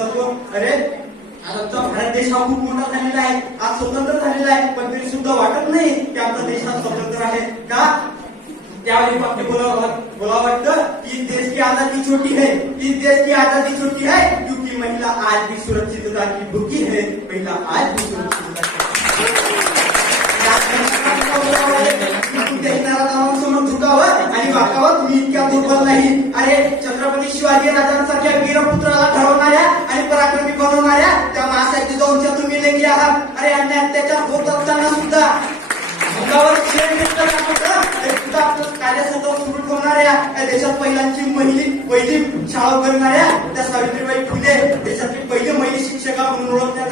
अरे आमचा भारत देश हा खूप मोठा झालेला आहे, आज स्वतंत्र झालेला आहे, पण तरी सुद्धा वाटत नाही की आमचा देश हा स्वतंत्र आहे का? त्यावेळी फक्त बोला वाटतं कि देश की आजादी छोटी है, इस देश की आजादी छोटी है क्योंकि महिला आज भी सुरक्षितता की भूखी है, महिला आज भी सुरक्षितता समोर झुकावं आणि वाकावं. तुम्ही इतक्या दुर्बल नाही. अरे छत्रपती शिवाजी राजांसारख्या वीरपुत्राला ठरवणाऱ्या आणि पराक्रमी बनवणाऱ्या त्या महासाहेब जिजाऊंच्या तुम्ही लेखी आहात. अरे अन्याय अत्याचार होत असताना सुद्धा अंगावर शेण घेतलं तरी सुद्धा आपलं कार्य सतत सुरू ठेवणाऱ्या, या देशात पहिली शाळा करणाऱ्या त्या सावित्रीबाई फुले, देशातली पहिली महिला शिक्षिका म्हणून ओळखण्यात